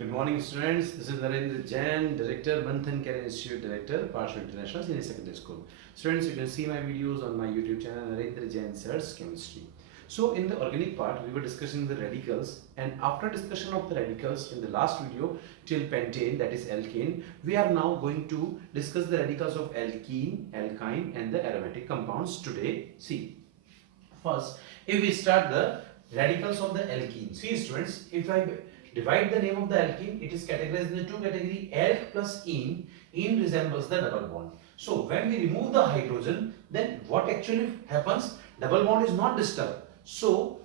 Good morning, students. This is Narendra Jain, Director, Manthan Career Institute Director, Parsha International Senior Secondary School. Students, you can see my videos on my YouTube channel, Narendra Jain Sir's Chemistry. So, in the organic part, we were discussing the radicals, and after discussion of the radicals in the last video till pentane, that is alkane, we are now going to discuss the radicals of alkene, alkyne, and the aromatic compounds today. See, first, if we start the radicals of the alkene, see students, if I divide the name of the alkene, it is categorized in the two category, alk plus ene. Ene resembles the double bond. So when we remove the hydrogen, then what actually happens? Double bond is not disturbed. So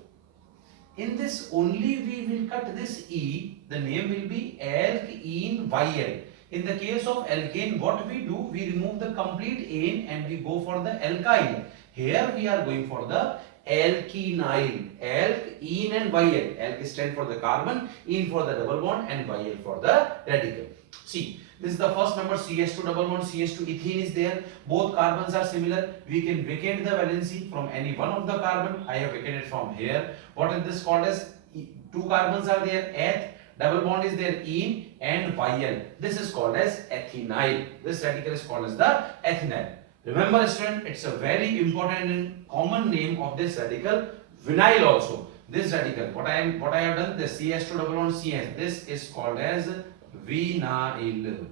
in this only we will cut this E, the name will be alkene YL. In the case of alkane, what we do? We remove the complete ane and we go for the alkyl. Here we are going for the alkenyl. Alk, ene and YL. Alk stands for the carbon, ene for the double bond and YL for the radical. See, this is the first member, CH2 double bond, CH2 ethene is there. Both carbons are similar. We can vacate the valency from any one of the carbon. I have vacated from here. What is this called as? Two carbons are there, eth, double bond is there, ene and YL. This is called as ethenyl. This radical is called as the ethenyl. Remember student, it's a very important and common name of this radical, vinyl also. This radical, what I have done, the CH2 double bond CH, this is called as vinyl.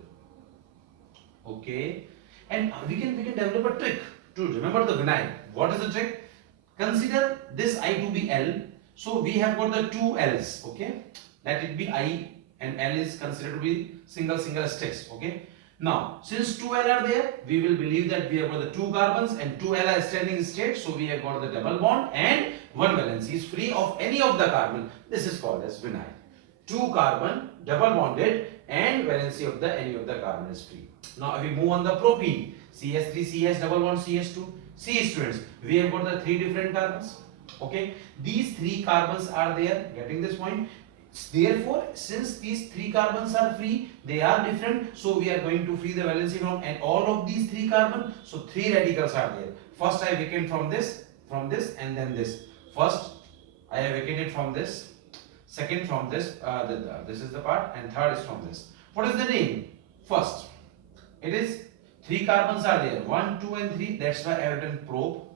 Okay, and we can develop a trick to remember the vinyl. What is the trick? Consider this I to be L. So we have got the two L's. Okay, let it be I and L is considered to be single sticks. Okay. Now, since two L are there, we will believe that we have got the two carbons and two L are standing state. So we have got the double bond and one valency is free of any of the carbon. This is called as vinyl. Two carbon, double bonded, and valency of the any of the carbon is free. Now, if we move on the propene, CH3, CH double bond, CH2. See students, we have got the three different carbons. Okay, these three carbons are there. Getting this point? Therefore, since these three carbons are free, they are different. So we are going to free the valency from and all of these three carbon. So three radicals are there. First I vacate from this, and then this. First I have vacated from this. Second from this. This is the part, and third is from this. What is the name? First, it is three carbons are there. 1, 2, and 3. That's why I have written prop.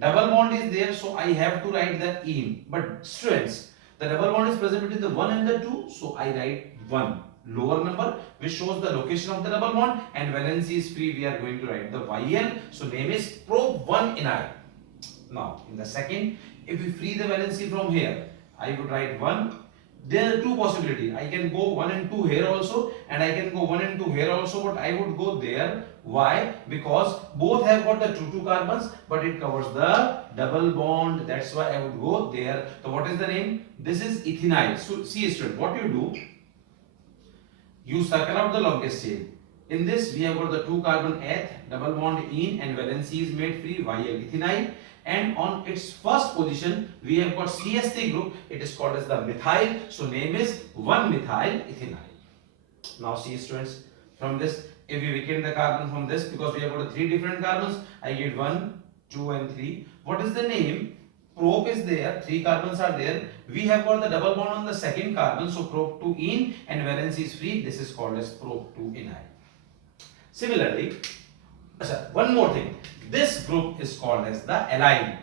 Double bond is there, so I have to write the ene. But students, the double bond is present between the 1 and the 2, so I write 1 lower number which shows the location of the double bond, and valency is free. We are going to write the YL, so name is prop 1 eni. Now in the second, if we free the valency from here, I would write 1. There are two possibilities. I can go 1 and 2 here also, and I can go 1 and 2 here also, but I would go there. Why? Because both have got the two carbons, but it covers the double bond. That's why I would go there. So what is the name? This is ethenyl. So see student, what you do? You circle out the longest chain. In this, we have got the two carbon eth, double bond ene, and valency is made free YL ethenyl. And on its first position, we have got CH3 group. It is called as the methyl. So name is 1-methyl ethynyl. Now see students, from this, if we vacate the carbon from this, because we have got three different carbons, I get 1, 2, and 3. What is the name? Prop is there, three carbons are there. We have got the double bond on the second carbon, so prop 2 ene, and valency is free. This is called as prop 2 eni. Similarly, one more thing. This group is called as the allyne.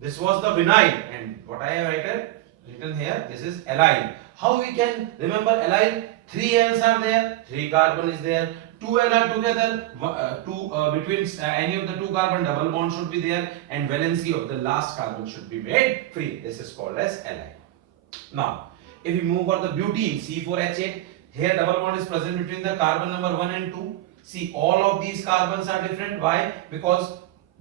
This was the vinyl, and what I have written here, this is allyne. How we can remember allyne? Three L's are there, three carbon is there, two L are together, between any of the two carbon double bond should be there, and valency of the last carbon should be made free. This is called as allyne. Now, if we move on the butene, C4H8, here double bond is present between the carbon number 1 and 2. See, all of these carbons are different. Why? Because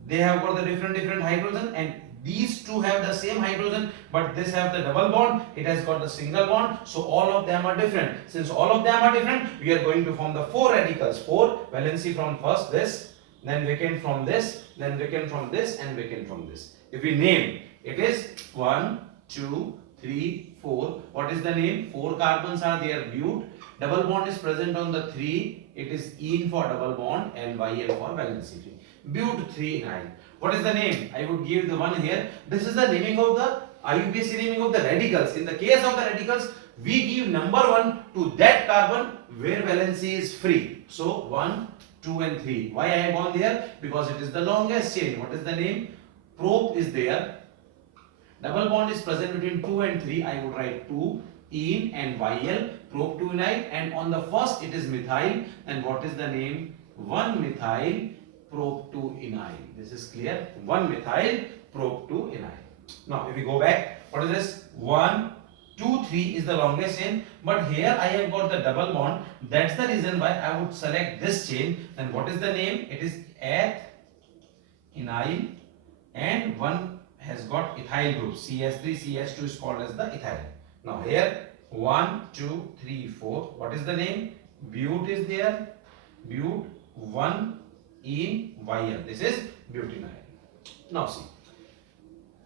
they have got the different hydrogen, and these two have the same hydrogen, but this have the double bond, it has got the single bond, so all of them are different. Since all of them are different, we are going to form the four radicals. 4 valency from first this, then vacant from this, then vacant from this, and vacant from this. If we name, it is 1, 2, 3, 4. What is the name? 4 carbons are there, but. Double bond is present on the 3. It is ene for double bond and YL for valency free. But 3 9. What is the name? I would give the one here. This is the naming of the IUPAC naming of the radicals. In the case of the radicals, we give number 1 to that carbon where valency is free. So 1, 2 and 3. Why I have gone there? Because it is the longest chain. What is the name? Prop is there. Double bond is present between 2 and 3. I would write 2 ene and YL, prop 2 enile, and on the first it is methyl. And what is the name? 1 methyl prop 2 enile. This is clear. 1 methyl prop 2 enile. Now if we go back, what is this? 1, 2, 3 is the longest chain, but here I have got the double bond. That's the reason why I would select this chain. And what is the name? It is eth enile, and one has got ethyl group. CH3, CH2 is called as the ethyl. Now here 1, 2, 3, 4. What is the name? But is there. But 1 in YL. This is butynyl. Now see,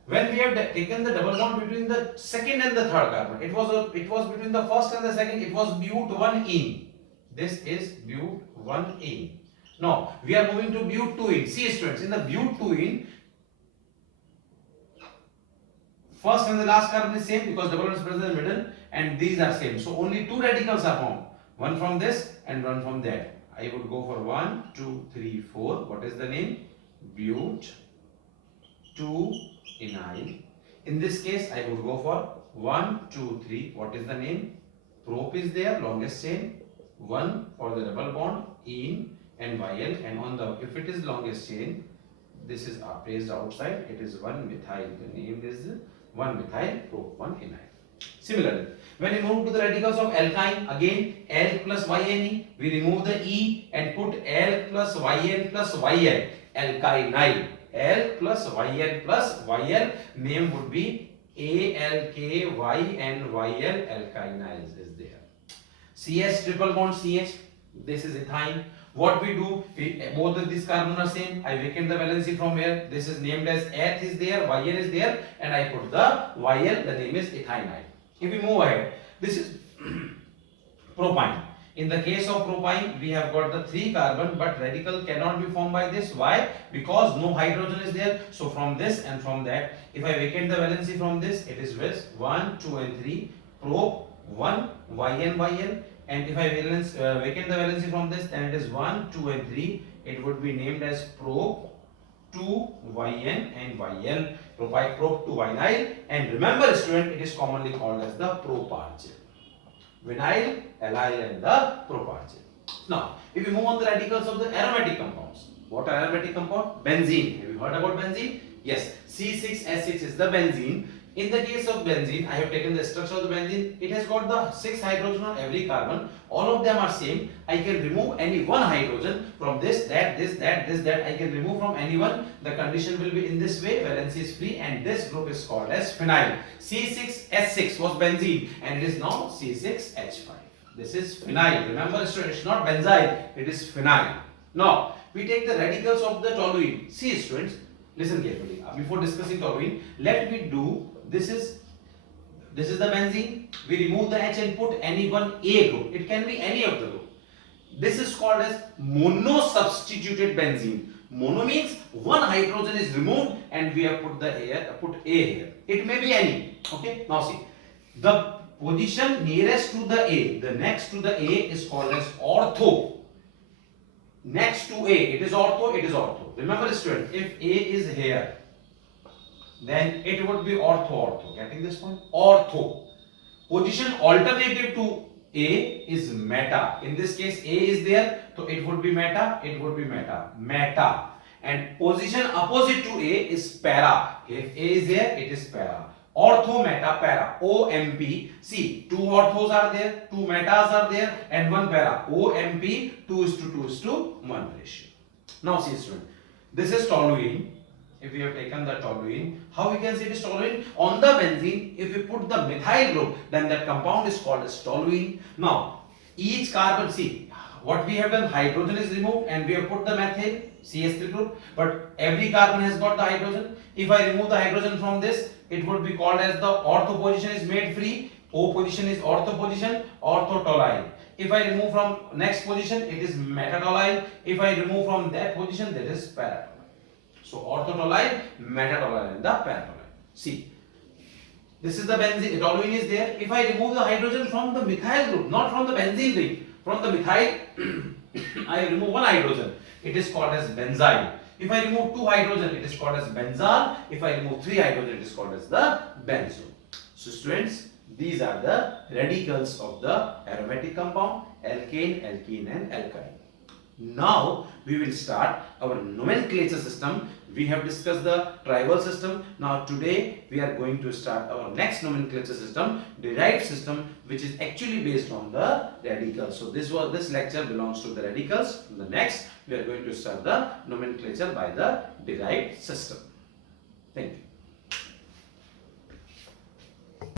when we have taken the double bond between the second and the third carbon, it was between the first and the second. It was but 1 in. This is but 1 in. Now we are moving to but 2 in. See students, in the but 2 in, first and the last carbon is same because double bond is present in the middle, and these are same. So only 2 radicals are formed. One from this and one from that. I would go for 1, 2, 3, 4. What is the name? But 2 enile. In this case, I would go for 1, 2, 3. What is the name? Prop is there, longest chain. 1 for the double bond, ene and YL. And on the, if it is longest chain, this is placed outside. It is 1 methyl. The name is 1 methyl prop 1 enile. Similarly, when we move to the radicals of alkyne, again L plus YNE, we remove the E and put L plus YN plus YL, alkynyl. L plus YN plus YL, name would be ALKY and YL, alkynyl is there. CH triple bond CH, this is ethyne. What we do, both of these carbon are same. I vacate the valency from here. This is named as eth is there, YL is there, and I put the YL, the name is ethynyl. If we move ahead, this is propyne. In the case of propyne, we have got the 3 carbon, but radical cannot be formed by this. Why? Because no hydrogen is there. So from this and from that, if I vacate the valency from this, it is with 1, 2 and 3, prop 1, YN, YL. And if I vacate the valency from this, then it is 1, 2 and 3. It would be named as prop 2 YN and YL, prop 2 vinyl. And remember student, it is commonly called as the propargyl. Vinyl, allyl and the propargyl. Now, if we move on the radicals of the aromatic compounds. What are aromatic compound? Benzene. Have you heard about benzene? Yes, C6H6 is the benzene. In the case of benzene, I have taken the structure of the benzene. It has got the 6 hydrogen on every carbon. All of them are same. I can remove any one hydrogen from this, that, this, that, this, that. I can remove from any one. The condition will be in this way. Valency is free, and this group is called as phenyl. C6H6 was benzene, and it is now C6H5. This is phenyl. Remember, students, it's not benzyl. It is phenyl. Now we take the radicals of the toluene. See, students, listen carefully. Before discussing toluene, let me do. This is the benzene. We remove the H and put any one A group. It can be any of the group. This is called as mono-substituted benzene. Mono means one hydrogen is removed and we have put A here. It may be any. Okay. Now see, the position nearest to the A, the next to the A is called as ortho. Next to A, it is ortho. It is ortho. Remember, student, if A is here, then it would be ortho. Getting this point? Ortho. Position alternative to A is meta. In this case, A is there, so it would be meta. It would be meta. Meta. And position opposite to A is para. If A is there, it is para. Ortho, meta, para. OMP. See, 2 orthos are there, 2 metas are there, and 1 para. OMP 2:2:1 ratio. Now see, student, this is toluene. If we have taken the toluene, how we can say it is toluene? On the benzene, if we put the methyl group, then that compound is called as toluene. Now, each carbon, see, what we have done, hydrogen is removed and we have put the methyl, CH3 group, but every carbon has got the hydrogen. If I remove the hydrogen from this, it would be called as the ortho position is made free. O position is ortho position, orthotoluene. If I remove from next position, it is metatoluene. If I remove from that position, that is paratoluene. So orthotoluene, metatoluene and the paratoluene. See, This is the benzene, toluene is there. If I remove the hydrogen from the methyl group, not from the benzene ring, from the methyl, I remove one hydrogen, it is called as benzyl. If I remove two hydrogen, it is called as benzal. If I remove three hydrogen, it is called as the benzone. So students, these are the radicals of the aromatic compound, alkane, alkene and alkyne. Now we will start our nomenclature system. We have discussed the tribal system. Now today we are going to start our next nomenclature system, derived system, which is actually based on the radicals. So this lecture belongs to the radicals. In the next we are going to start the nomenclature by the derived system. Thank you.